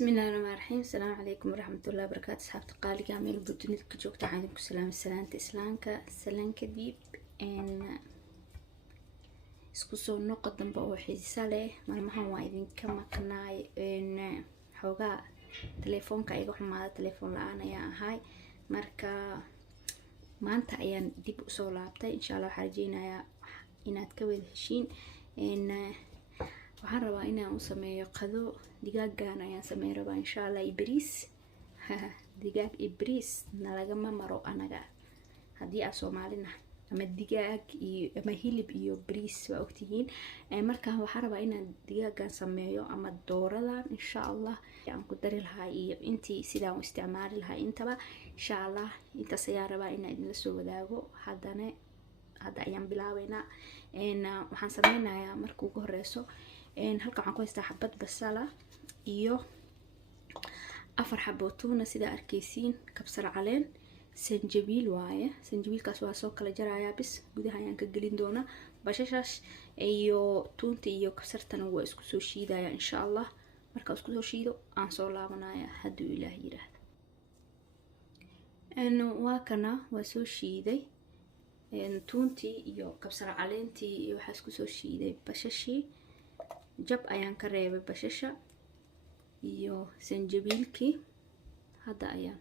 بسم الله الرحمن الرحيم. السلام عليكم ورحمة الله وبركاته. أصحابتي قالي عامل بدونيد كجوكتا عندكم سلامة إسلامك سلام كديب إن اسكسو نقد دنبا وحيسا له مالمها وايدين كما قناي إن حوغا تليفونك أيغو حمادا تليفون لآنا يا هاي marka maanta ayaan dib u soo laabtay insha Allah waxaan rajeynayaa inaad ka wada heshiin waxaan rabaa inaan u sameeyo qado digaagan ayaan sameyn rabaa insha Allah ibris digaag ibris nalagama maro anaga haddii aan Soomaalina ama digaag iyo ama hilib iyo bris waa ogtihiin marka waxaan rabaa inaan digaagan sameeyo ama dooradan insha Allah aan ku dari lahaa iyo intii sidaan u isticmaali lahaa intaba insha Allah intaas ayaan rabaa inaan idin la soo wadaago hadda ayaan bilaabeynaa waxaan sameynayaa marka ugu horeyso halka waxaan ku haystaa xabad basala iyo 4 xabo tuna sida arkeysiin kabsar caleen sanjabiil waaye sanjabiilkaas waa soo kala jarayaa bis gudaha ayaan ka gelin doonaa bashashaas iyo tunta iyo kabsartana waa isku soo shiidaya insha Allah marka isku soo shiido aan soo laabanaya hadduu Ilaahay yiraahdo waa kana waa soo shiiday tuntii iyo kabsar caleentii iyo waxa isku soo shiiday bashashii jab ayaan ka reebay bashasha iyo sanjabiilkii hadda ayaan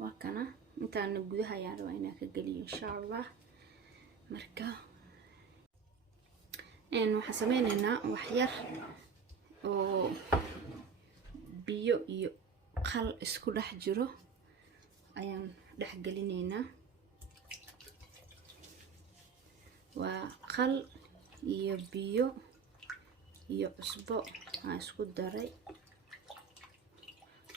waa kana intaan gudaha ayaan rabaa inaan ka geliyo insha Allah marka waxaan sameynaynaa wax yar oo biyo iyo qal isku dhex jiro ayaan dhex gelinaynaa waa qal iyo biyo iyo cusbo aan isku daray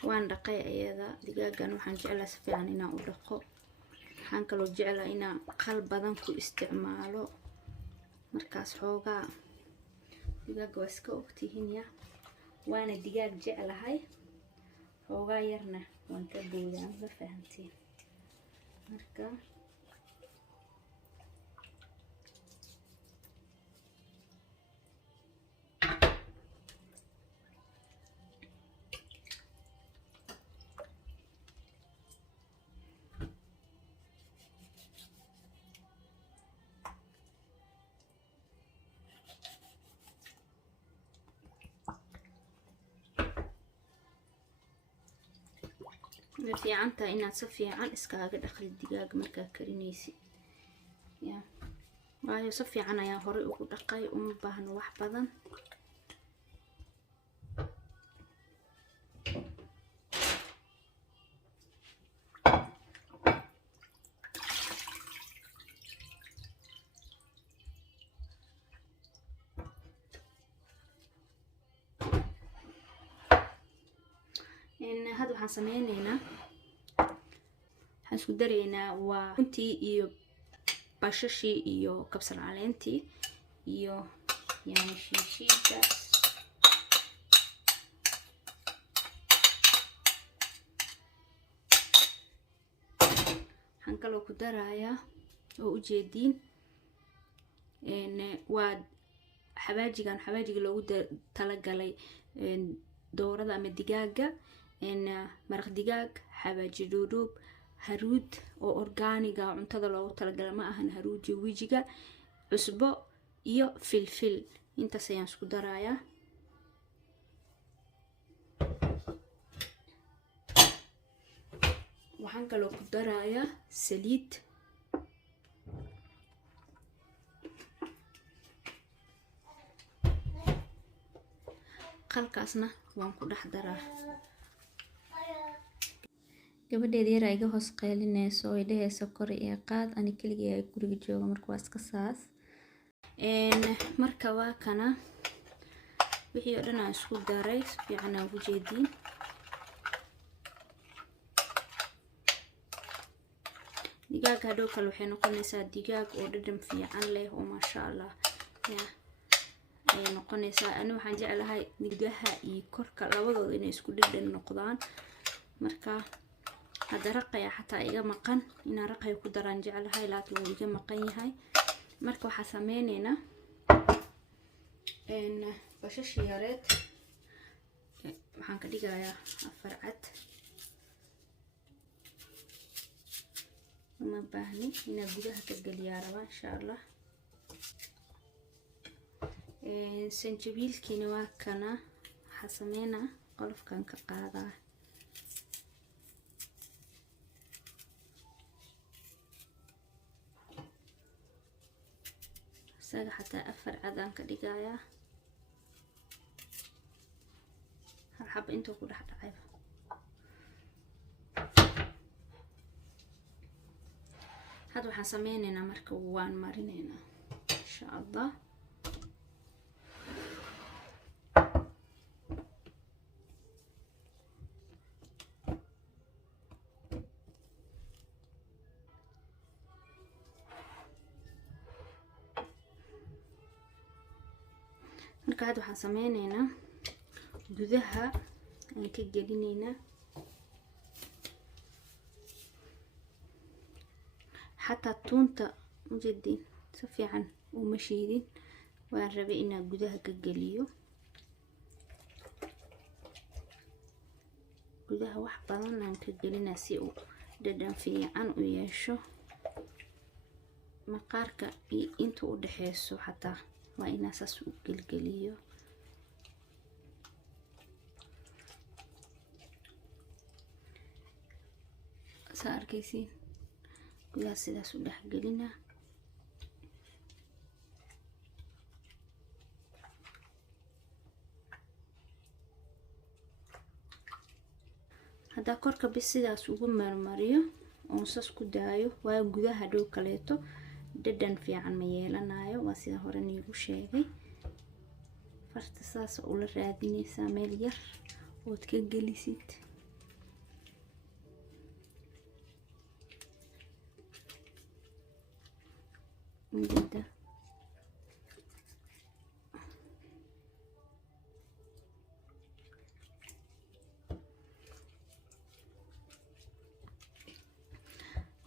waan dhaqay ayada digaagan waxaan jeclaa si fiican inaan u dhaqo waxaan kaloo jeclaa inaan qal badan ku isticmaalo markaas xoogaa digaaga waa iska ogtihiin ya waana digaag jeclahay xoogaa yarna waan ka boodaan la fahantiin marka في عنتا إنها صفي عن إسكاج داخل الدجاج مركا كرينيسي يا ما يصفي عنا يا هوري ودقاي بهن وحبذا هذا waxaan sameynaynaa waxaan isku dareynaa waa runtii iyo bashashii iyo kabsar caleentii iyo yani shiishiidaas waxaan kaloo ku darayaa oo u jeediin waa xawaajiga loogu talagalay doorada ama digaaga maraq digaag xawaaji duudub haruud oo organiga cuntada loogu talagalay ma ahan haruuji wijiga cusbo iyo filfil intaas ayaan isku darayaa waxaan kaloo ku darayaa saliid qalkaasna waan ku dhex daraa gabadheeda yar iga hoos qeylinayso oo idhayso kor iyo qaad ani kaliya ay guriga jooga marka waa iska saas marka waa kana wixii oo dhan aan isku daray si fiican aan u jeedin digaag hadhow kale waxay noqonaysaa digaag oo dhadhan fiican leh oo masha Allah ya ay noqonaysaa ani waxaan jeclahay digaha iyo korka labadooda inay isku dhadhan noqdaan marka هذا رقية حتى إيجا مقن إن رقية كدران جعلها لا تلو إيجا مقن يهاي مركو حسمينينا إن bashashi yareed waxaan ka dhigayaa 4 cad uma baahni inaan gudaha ka geliyaa raba insha Allah. sanjabiilkiina waa kana waxaa sameynaa qolofkan ka qaadaa isaga xataa 4 cad aan ka dhigayaa hal xab intuu ku dhex dhacay. hadda waxaan sameynaynaa marka waan marinaynaa insha Allah. marka hadda waxaan sameynaynaa gudaha aan ka gelinaynaa حتى تونتا مجدين سفيعا ومشيدين وعربي إنا قدها كجليو قدها واحد بدنا كجلينا سيو ددن في عن ويشو مقارك انتو دحيسو حتى وإنا ساسو جلجليو صار كيسين gudaha sidaas u dhex gelina hadda korka bis sidaas ugu marmariyo oo sas ku daayo waa gudaha dhow kaleeto dhadhan fiican ma yeelanayo waa sida hore niigu sheegay. farta saas u la raadinaysaa meel yar oo ka gelisid جدا.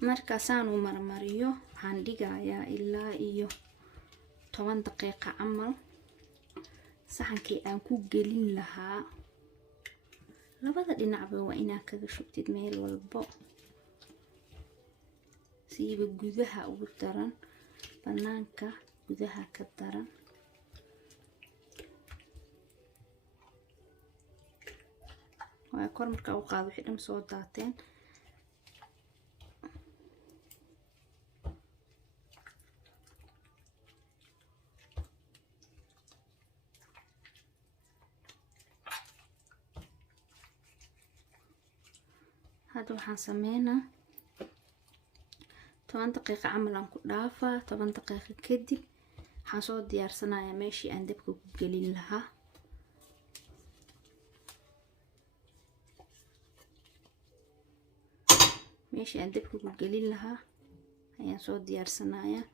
markaasaan u marmariyo waxaan dhigayaa ilaa iyo 10 daqiiqo camal saxankii aan ku gelin lahaa. labada dhinacba waa inaad kaga shubtid meel walbo siiba gudaha ugu daran banaanka gudaha ka daran. waa kor marka u qaado wixii dhan soo daateen. hadda waxaan sameynaa 10 daqiiqo camal aan ku dhaafaa. 10 daqiiqo kadib waxaan soo diyaarsanayaa meeshii aan dabka ku gelin lahaa. meeshii aan dabka ku gelin lahaa ayaan soo diyaarsanayaa.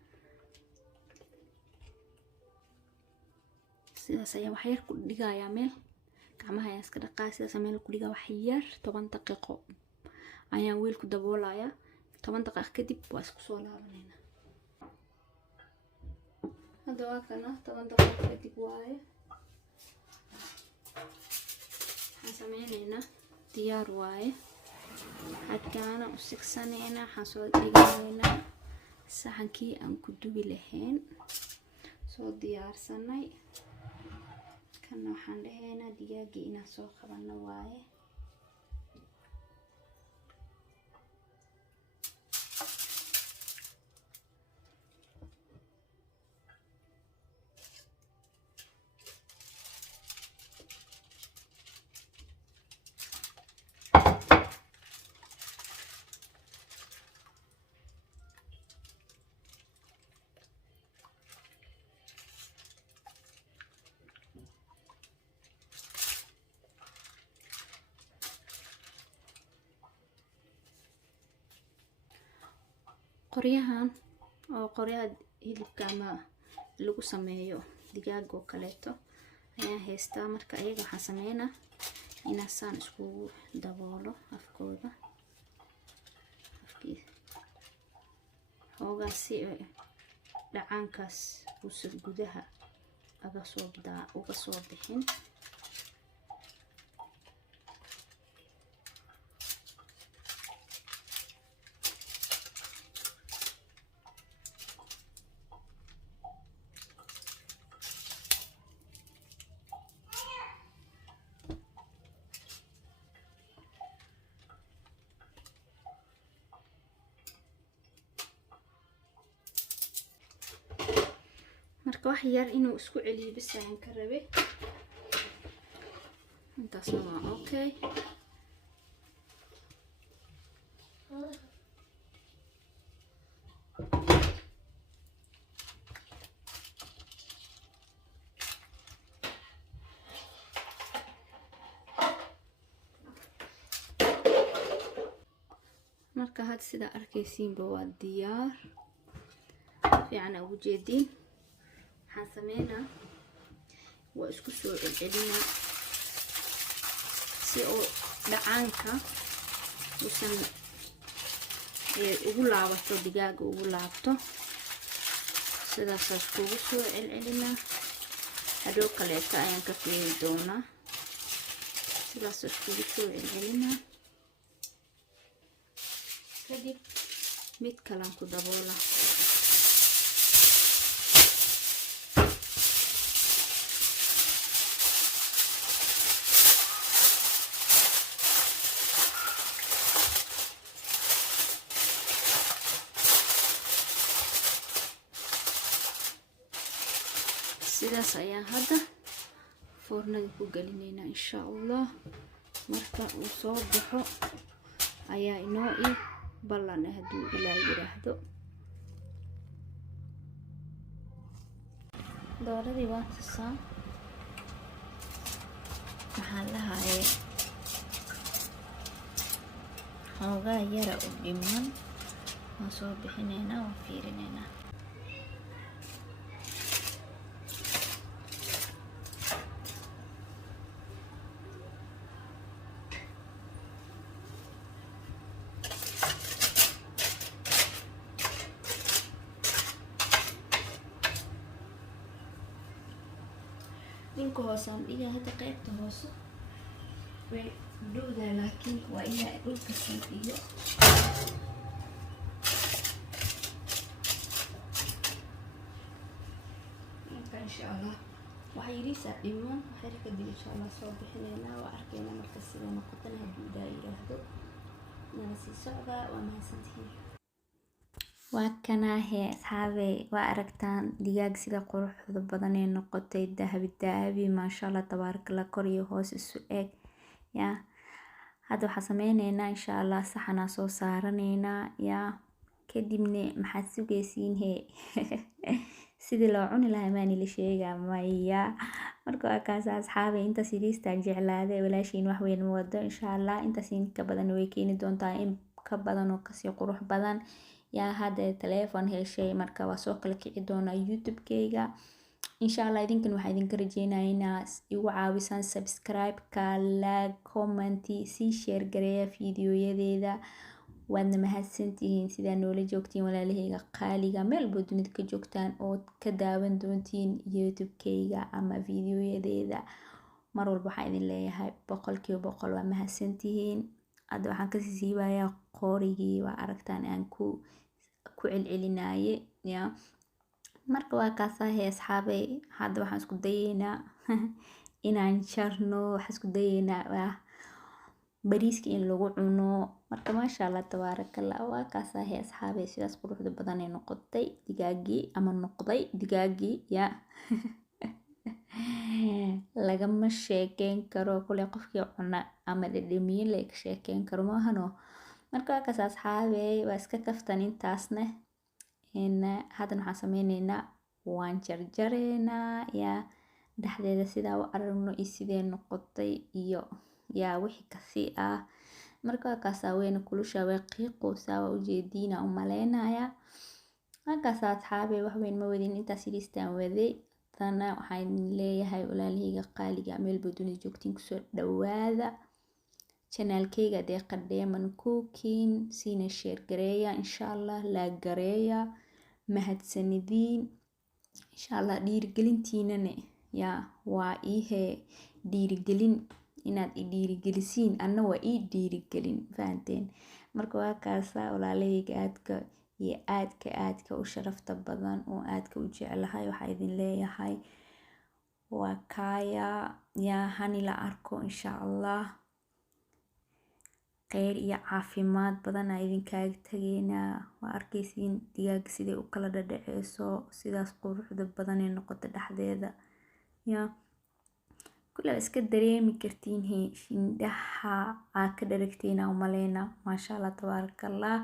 sidaas ayaan wax yar ku dhigayaa meel gacmaha ayaan iska dhaqaa. sidaas meel ku dhigaa wax yar 10 daqiiqo ayaan weel ku daboolayaa. 10 daqiiqo kadib waa isku soo laabanayna. hadda waa kana 10 daqiiqo kadib waaye waxaan sameynaynaa diyaar waaye. hadkaana u sigsanayna waxaan soo dhigaynaa saxankii aan ku dubi lahayn soo diyaarsanay. kana waxaan dhahaynaa digaagii inaan soo qabano waaye. qoryahan oo qoryaha hilibka ama lagu sameeyo digaag oo kaleeto ayaan haystaa. marka ayaga waxaan sameynaa inaan saan isku daboolo afkooda xoogaa si dhacaankaas uusan gudaha uga soo bixin. marka wax yar inuu isku celiyo bis ayaan ka rabay. intaas waa okay. marka had sida arkaysiinba waa diyaar fiican ugu jeedin. waxaan sameynaa waa isku soo celcelinaa si oo dhacaanka uusan ugu laabato digaaga ugu laabto. sidaas iskugu soo celcelinaa. hadhow kaleeto ayaan ka fiiri doonaa. sidaas iskugu soo celcelinaa. kadib mid kalaan ku daboolaa. sidaas ayaan hadda foornada ku gelinaynaa insha Allah. marka uu soo baxo ayaa inoo ballan hadduu Ilaahay yiraahdo. dooradii waa tusaa. maxaa lahaye xoogaa yara u dhiman. waan soo bixinaynaa, waan fiirinaynaa. ninka hoosaan dhigaa hadda qaybta hoose way dhowdaa, laakiin waa ilaa dhulka sii dhigo. marka insha Allah waxa yiriisa dhiman waxay kadib insha Allah soo bixinaynaa. waa arkaynaa marka sida noqotana hadduu Ilaahay yiraahdo. nala sii socdaa. waa mahadsantihiin. waa kanaahe asxaabe, waa aragtaan digaag sida quruxda badan ee noqotay. dahabi maasha Allah tabaarakallah, kor iyo hoos isu eg. ya hadda waxaan sameynaynaa insha Allah saxanaa soo saaranaynaa. ya kadibna maxaad sugaysiin he sidii loo cuni lahaa maani la sheegaa maya. marka waa kaas asxaabe, intaas yiriistaan jeclaaday. walaashiin wax weyn ma wado insha Allah. intaas in ka badan way keeni doontaa, in ka badan oo kasii qurux badan. yaa hadda telefoon heshay, marka waa soo kala kici doonaa youtube-kayga insha Allah. idinkan waxaa idinka rajeynayaa inaad igu caawisaan subscribe-ka, like, comment, sii share gareeya fiidiyoyadeeda. waadna mahadsantihiin sidaa noola joogtiin walaalahayga qaaliga, meel boo dunida ka joogtaan oo ka daawan doontiin youtube-kayga ama fiidiyoyadeeda. mar walba waxaan idin leeyahay 100% waa mahadsantihiin. hadda waxaan kasii siibayaa qoorigii. waa aragtaan aan ku celcelinaye. ya marka waa kaasahay asxaabe. hadda waxaan isku dayeynaa inaan jarno. waxaan isku dayeynaa bariiska in lagu cuno. marka maasha Allah tabaarakallah. waa kaasahay asxaabe, sidaas quruxda badan ee noqotay digaagii ama noqday digaagii. ya lagama sheekeyn karo kule qofkii cuna ama dhadhamiye la ka sheekeyn karo maahano. marka waa kaas asxaabe, waa iska kaftan intaasna. haddana waxaan sameynaynaa waan jarjareynaa. ya dhexdeeda sidaa u aragno iyo sidee noqotay iyo yaa wixii kasii ah. marka waa kaas weyn kulusha way qiiqoosaa. waa ujeediina u maleynaya. waa kaas asxaabe, wax weyn ma wadin, intaas yiriistaan waday. tana waxaan leeyahay walaalahayga qaaliga, meel boo dunida joogtiin kusoo dhawaada. channelkayga Deeqa Dheeman Cooking siina share gareeya insha Allah. la gareeya mahadsanidin. insha allah dhiirigelintiinane yaa waa iihee dhiirigelin inaad i dhiirigelisiin anna waa ii dhiirigelin fahanteen. Marka waa kaasa walaalahayga aadka u sharafta badan oo aadka u jeclahay waxaa idin leeyahay waa kaaya yaa hanila arko insha allah. Kheyr iyo caafimaad badan aa idinkaaga tageynaa. Waa arkaysiin digaaga siday u kala dhadhaceyso sidaas quruxda badan ee noqota dhexdeeda yaa kula iska dareemi kartiin indhaha aa ka dharagteena umaleyna maasha allah tabaarakallah.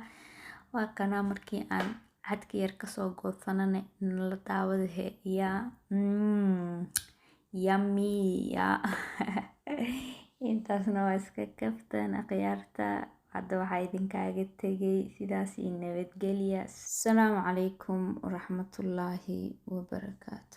Waa kana markii aan cadka yar kasoo goosanane nala daawada yaa yummy yaa intaasna waa iska kaftan akhyaarta. Hadda waxaa idinkaaga tegay sidaas iyo nabadgelya. Assalaamu calaykum waraxmatullaahi wabarakaatu.